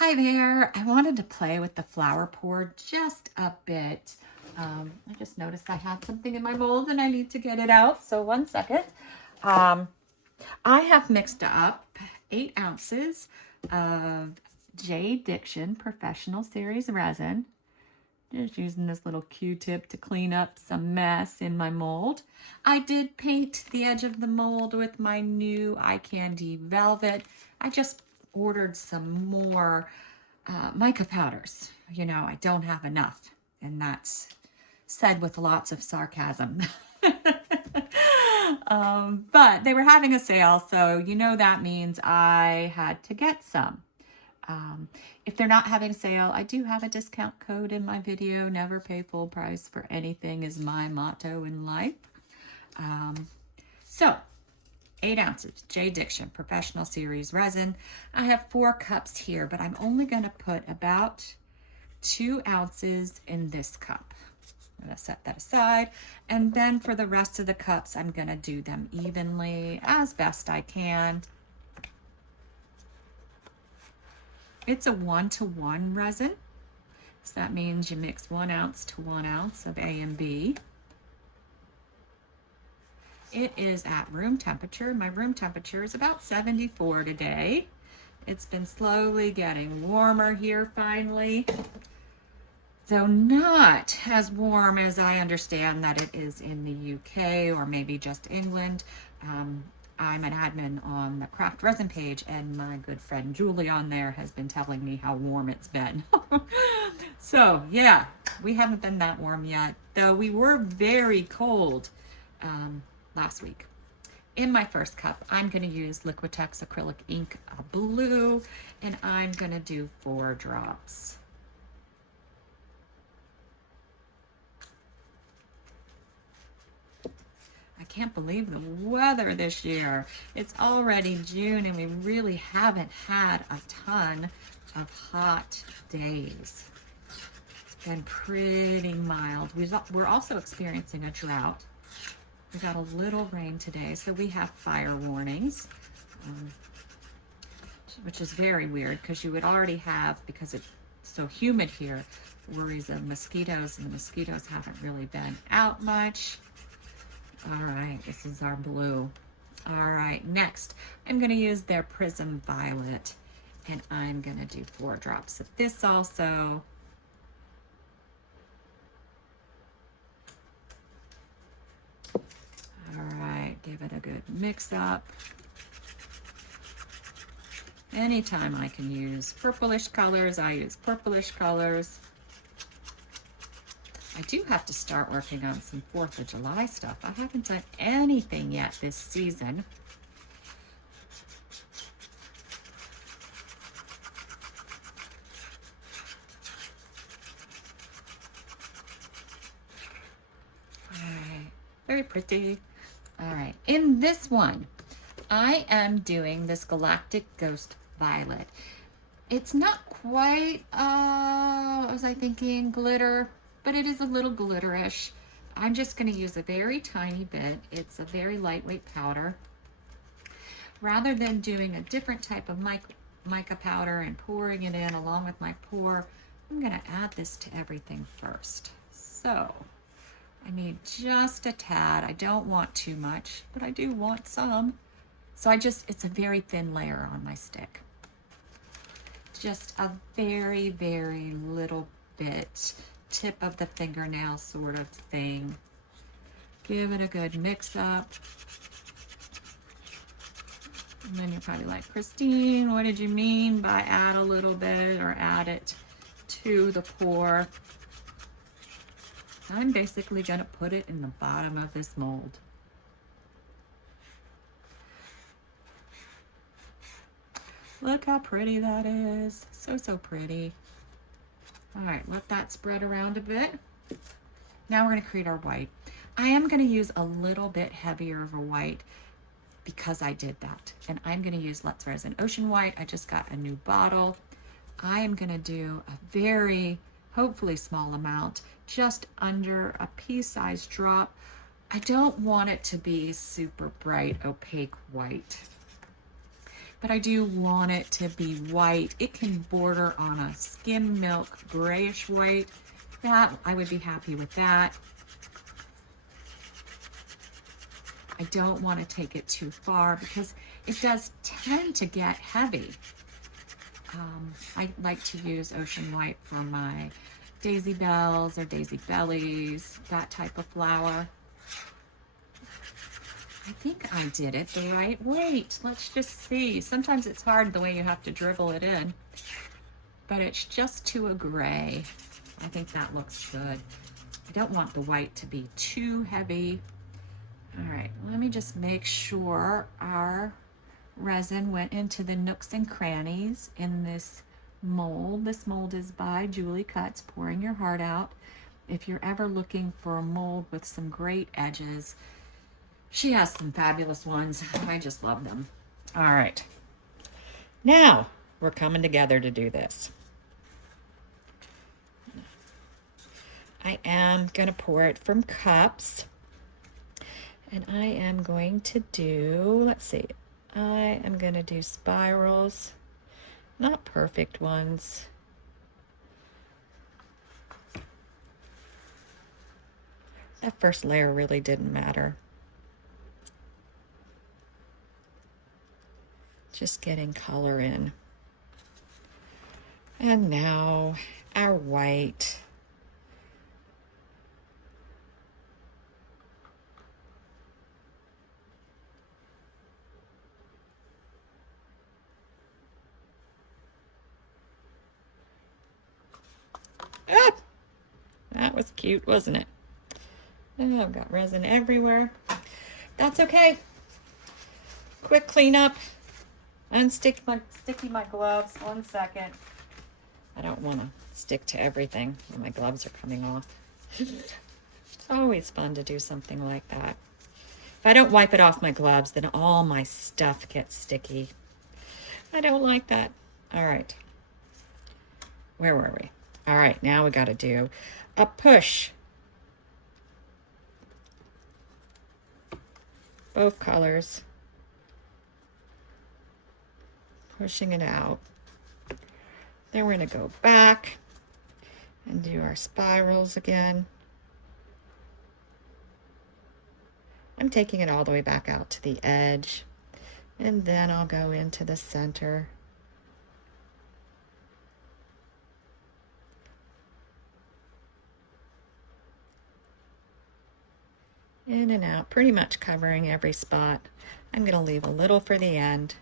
Hi there. I wanted to play with the flower pour just a bit. I just noticed I had something in my mold and I need to get it out. So 1 second. Um, I have mixed up 8 ounces of J. Diction Professional Series resin. Just using this little Q-tip to clean up some mess in my mold. I did paint the edge of the mold with my new Eye Candy Velvet. I just ordered some more mica powders. You know, I don't have enough, and that's said with lots of sarcasm. But they were having a sale, so you know that means I had to get some. Um, if they're not having sale, I do have a discount code in my video. Never pay full price for anything is my motto in life. So 8 ounces, J. Diction Professional Series resin. I have 4 cups here, but I'm only going to put about 2 ounces in this cup. I'm going to set that aside. And then for the rest of the cups, I'm going to do them evenly as best I can. It's a 1-to-1 resin. So that means you mix 1 ounce to 1 ounce of A and B. It is at room temperature. My room temperature is about 74 today. It's been slowly getting warmer here finally, though not as warm as I understand that it is in the UK or maybe just England. I'm an admin on the craft resin page, and my good friend Julie on there has been telling me how warm it's been. So yeah, we haven't been that warm yet, though we were very cold last week. In my first cup, I'm going to use Liquitex acrylic ink blue, and I'm going to do 4 drops. I can't believe the weather this year. It's already June and we really haven't had a ton of hot days. It's been pretty mild. We're also experiencing a drought. We got a little rain today, so we have fire warnings, which is very weird because you would already have, because it's so humid here, worries of mosquitoes, and the mosquitoes haven't really been out much. All right, this is our blue. All right, next, I'm going to use their Prism Violet, and I'm going to do 4 drops of this also. All right, give it a good mix up. Anytime I can use purplish colors, I use purplish colors. I do have to start working on some 4th of July stuff. I haven't done anything yet this season. All right, very pretty. All right, in this one, I am doing this Galactic Ghost Violet. It's not quite, was I thinking, glitter, but it is a little glitterish. I'm just going to use a very tiny bit. It's a very lightweight powder. Rather than doing a different type of mica powder and pouring it in along with my pour, I'm going to add this to everything first. So I need just a tad. I don't want too much, but I do want some. So it's a very thin layer on my stick. Just a very, very little bit, tip of the fingernail sort of thing. Give it a good mix up. And then you're probably like, Christine, what did you mean by add a little bit or add it to the pour? I'm basically going to put it in the bottom of this mold. Look how pretty that is. So, so pretty. All right, let that spread around a bit. Now we're going to create our white. I am going to use a little bit heavier of a white because I did that. And I'm going to use Let's Resin Ocean White. I just got a new bottle. I am going to do a very, hopefully small amount, just under a pea-sized drop. I don't want it to be super bright, opaque white. but I do want it to be white. It can border on a skim milk grayish white. That, I would be happy with that. I don't want to take it too far because it does tend to get heavy. I like to use ocean white for my daisy bells or daisy bellies, that type of flower. I think I did it the right weight. Let's just see. Sometimes it's hard the way you have to dribble it in, but it's just to a gray. I think that looks good. I don't want the white to be too heavy. All right, let me just make sure our resin went into the nooks and crannies in this mold. This mold is by Julie Cuts, Pouring Your Heart Out. If you're ever looking for a mold with some great edges, she has some fabulous ones. I just love them. All right, now we're coming together to do this. I am gonna pour it from cups. And I am going to do, let's see, I am going to do spirals, not perfect ones. That first layer really didn't matter. Just getting color in. And now our white. Ah, that was cute, wasn't it? Oh, I've got resin everywhere. That's okay. Quick cleanup. Unstick my gloves. 1 second. I don't want to stick to everything when my gloves are coming off. It's always fun to do something like that. If I don't wipe it off my gloves, then all my stuff gets sticky. I don't like that. All right. Where were we? All right, now we got to do a push. Both colors. Pushing it out. Then we're going to go back and do our spirals again. I'm taking it all the way back out to the edge, and then I'll go into the center. In and out, pretty much covering every spot. I'm going to leave a little for the end.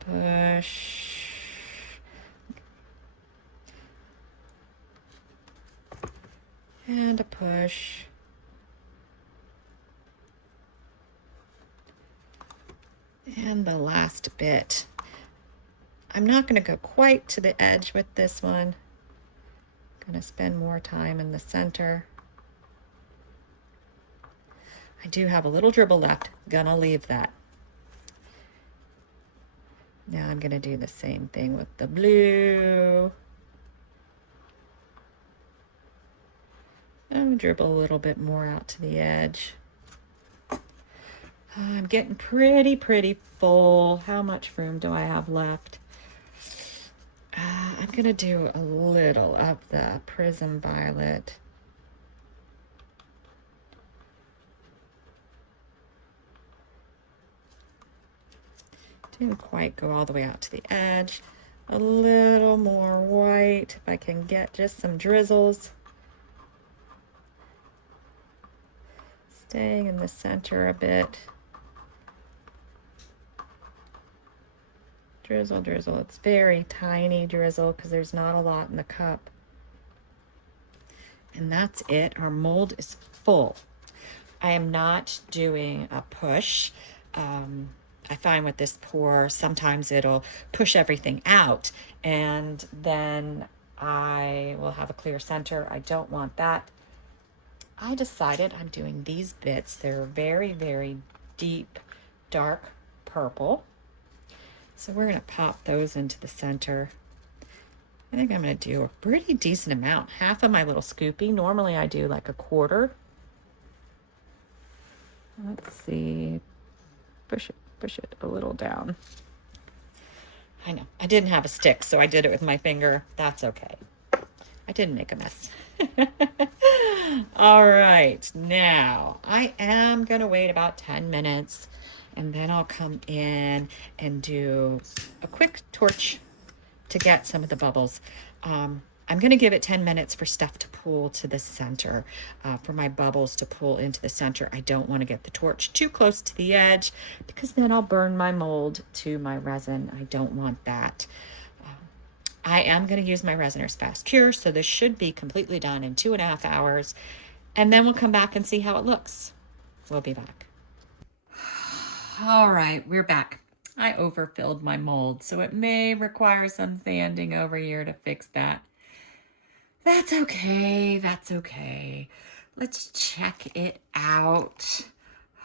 Push. And a push. And the last bit. I'm not going to go quite to the edge with this one. I'm going to spend more time in the center. I do have a little dribble left. Gonna leave that. Now I'm gonna do the same thing with the blue. I'm gonna dribble a little bit more out to the edge. I'm getting pretty full. How much room do I have left? I'm gonna do a little of the Prism Violet. Didn't quite go all the way out to the edge. A little more white, if I can get just some drizzles. Staying in the center a bit. Drizzle, drizzle. It's very tiny drizzle because there's not a lot in the cup. And that's it. Our mold is full. I am not doing a push. I find with this pour, sometimes it'll push everything out and then I will have a clear center. I don't want that. I decided I'm doing these bits. They're very deep, dark purple. So we're gonna pop those into the center. I think I'm gonna do a pretty decent amount. Half of my little scoopy. Normally I do like a quarter. Let's see, push it push it a little down. I know, I didn't have a stick, so I did it with my finger. That's okay. I didn't make a mess. All right, now I am gonna wait about 10 minutes and then I'll come in and do a quick torch to get some of the bubbles. I'm gonna give it 10 minutes for stuff to pool to the center, for my bubbles to pool into the center. I don't wanna get the torch too close to the edge because then I'll burn my mold to my resin. I don't want that. I am going to use my Resiner's Fast Cure, so this should be completely done in 2.5 hours, and then we'll come back and see how it looks. We'll be back. All right, we're back. I overfilled my mold, so it may require some sanding over here to fix that. That's okay, that's okay. Let's check it out.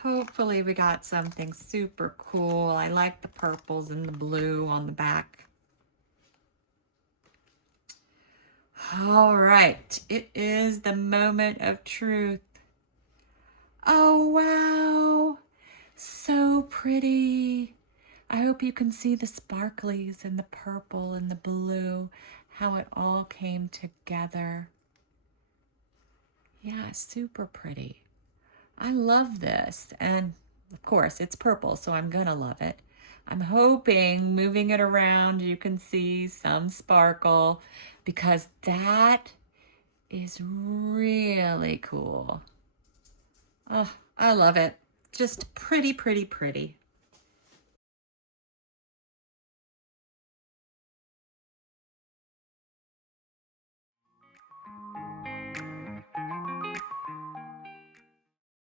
Hopefully we got something super cool. I like the purples and the blue on the back. All right, it is the moment of truth. Oh, wow, so pretty. I hope you can see the sparklies and the purple and the blue, how it all came together. Yeah, super pretty. I love this. And of course, it's purple, so I'm gonna love it. I'm hoping moving it around, you can see some sparkle because that is really cool. Oh, I love it. Just pretty, pretty, pretty.